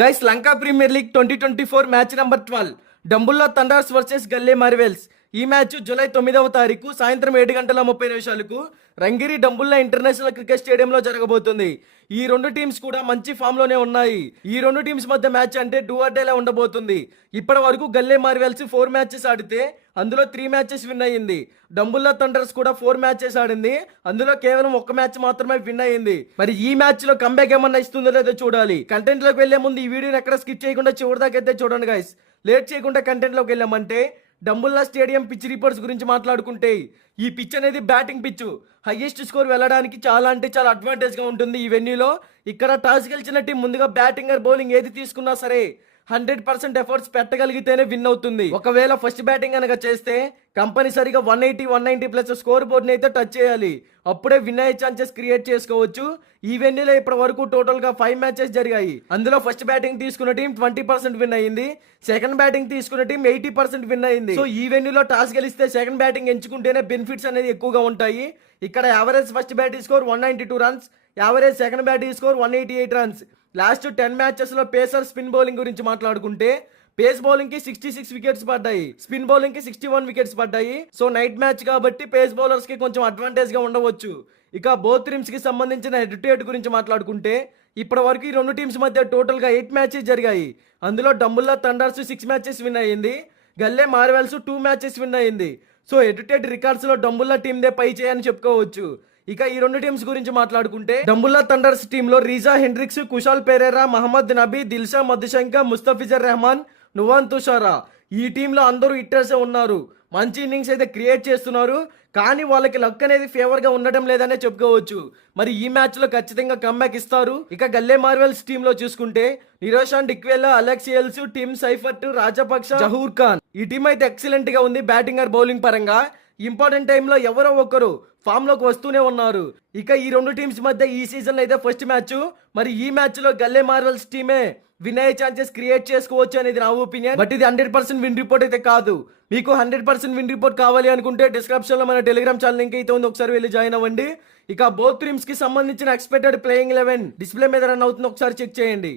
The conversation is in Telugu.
Guys Lanka premier league 2024 match number 12 Dambulla thunders versus Galle marvels. ఈ మ్యాచ్ జూలై 9వ తారీఖు సాయంత్రం 7:30 రంగిరి డంబుల్లా ఇంటర్నేషనల్ క్రికెట్ స్టేడియంలో జరగబోతుంది. ఈ రెండు టీమ్స్ కూడా మంచి ఫామ్ లోనే ఉన్నాయి. ఈ రెండు టీమ్స్ మధ్య మ్యాచ్ అంటే డూ ఆర్ డేలా ఉండబోతుంది. ఇప్పటి వరకు గల్లే మార్వెల్స్ 4 మ్యాచెస్ ఆడితే అందులో 3 మ్యాచెస్ విన్ అయ్యింది. డంబుల్లా థండర్స్ కూడా 4 మ్యాచెస్ ఆడింది, అందులో కేవలం 1 మ్యాచ్ మాత్రమే విన్ అయ్యింది. మరి ఈ మ్యాచ్ లో కంబ్యాక్ ఏమన్నా ఇస్తుందో లేదో చూడాలి. కంటెంట్ లోకి వెళ్లే ముందు ఈ వీడియోని ఎక్కడ స్కిప్ చేయకుండా చివరి దాకా అయితే చూడండి గైస్. లేట్ చేయకుండా కంటెంట్ లోకి వెళ్ళామంటే డంబుల్లా స్టేడియం పిచ్ రిపోర్ట్స్ గురించి మాట్లాడుకుంటే ఈ పిచ్ అనేది బ్యాటింగ్ పిచ్. హైయెస్ట్ స్కోర్ వెళ్ళడానికి చాలా అంటే చాలా అడ్వాంటేజ్ గా ఉంటుంది ఈ వెన్యూలో. ఇక్కడ టాస్ గెలిచిన టీం ముందుగా బ్యాటింగ్ ఆర్ బౌలింగ్ ఏది తీసుకున్నా సరే 100% ఎఫర్ట్స్ పెట్టగలిగితేనే విన్ అవుతుంది. ఒకవేళ ఫస్ట్ బ్యాటింగ్ అనగా చేస్తే కంపల్సరీగా 180-190 ప్లస్ స్కోర్ బోర్డ్ అయితే టచ్ చేయాలి. అప్పుడే విన్ అయ్యే ఛాన్సెస్ క్రియేట్ చేసుకోవచ్చు. ఈ వెన్యూలో ఇప్పటి వరకు టోటల్ గా 5 మ్యాచెస్ జరిగాయి. అందులో ఫస్ట్ బ్యాటింగ్ తీసుకున్న టీం 20% విన్ అయ్యింది, సెకండ్ బ్యాటింగ్ తీసుకున్న టీం 80% విన్ అయ్యింది. సో ఈ వెన్యూలో టాస్ గెలిస్తే సెకండ్ బ్యాటింగ్ ఎంచుకుంటేనే బెనిఫిట్స్ అనేది ఎక్కువగా ఉంటాయి. ఇక్కడ average first batting score 192 runs, average second batting score 188 runs. Last 10 matches లో పేసర్ స్పిన్ బౌలింగ్ గురించి మాట్లాడుకుంటే పేస్ బౌలింగ్ కి 66 వికెట్స్ పడ్డాయి, స్పిన్ బౌలింగ్ కి 61 వికెట్స్ పడ్డాయి. సో నైట్ మ్యాచ్ కాబట్టి పేస్ బౌలర్స్ కి కొంచెం అడ్వాంటేజ్ గా ఉండవచ్చు. ఇక బోత్ టీమ్స్ కి సంబంధించిన హెడ్ టు హెడ్ గురించి మాట్లాడుకుంటే ఇప్పటి వరకు ఈ రెండు టీమ్స్ మధ్య టోటల్ గా 8 మ్యాచెస్ జరిగాయి. అందులో డంబుల్లా థండర్స్ 6 మ్యాచెస్ విన్ అయ్యింది, గల్లే మార్వెల్స్ 2 మ్యాచెస్ విన్ అయ్యింది. So head to head records లో డంబుల్లా టీమ్ దే పై చేయని చెప్పుకోవచ్చు. ఇక ఈ రెండు టీమ్స్ గురించి మాట్లాడుకుంటే డంబుల్లా థండర్స్ టీమ్ లో రీజా హెండ్రిక్స్, కుషాల్ పెరేరా, మహమ్మద్ నబీ, దిల్షా మధుశంక, ముస్తఫిజర్ రెహమాన్, నువాన్ తుషారా ఈ టీంలో అందరూ హిట్టర్స్ ఉన్నారు. మంచి ఇన్నింగ్స్ అయితే క్రియేట్ చేస్తున్నారు, కానీ వాళ్ళకి లక్ అనేది ఫేవర్ గా ఉండటం లేదనే చెప్పుకోవచ్చు. మరి ఈ మ్యాచ్ లో ఖచ్చితంగా కమ్బ్యాక్ ఇస్తారు. ఇక గల్లే మార్వెల్స్ టీమ్ లో చూసుకుంటే Niroshan Dickwella, Alex Hales, Tim Seifert, Rajapaksa, Zahoor Khan ఈ టీం అయితే ఎక్సలెంట్ గా ఉంది బ్యాటింగ్ ఆర్ బౌలింగ్ పరంగా. ఇంపార్టెంట్ టైంలో ఎవరో ఒకరు ఫామ్ లోకి వస్తూనే ఉన్నారు. ఇక ఈ రెండు టీమ్స్ మధ్య ఈ సీజన్ లో అయితే ఫస్ట్ మ్యాచ్. మరి ఈ మ్యాచ్ లో గల్లే మార్వెల్స్ టీమే విన్ అయ్యే ఛాన్సెస్ క్రియేట్ చేసుకోవచ్చు అనేది నా ఒపీనియన్. బట్ ఇది 100% విన్ రిపోర్ట్ అయితే కాదు. మీకు 100% విన్ రిపోర్ట్ కావాలి అనుకుంటే డిస్క్రిప్షన్ లో మన టెలిగ్రామ్ ఛానల్ లింక్ అయితే ఉంది, ఒకసారి వెళ్ళి జాయిన్ అవ్వండి. ఇక బోత్ టీమ్స్ కి సంబంధించిన ఎక్స్పెక్టెడ్ ప్లేయింగ్ 11 డిస్ప్లే మీద రన్ అవుతుంది, ఒకసారి చెక్ చేయండి.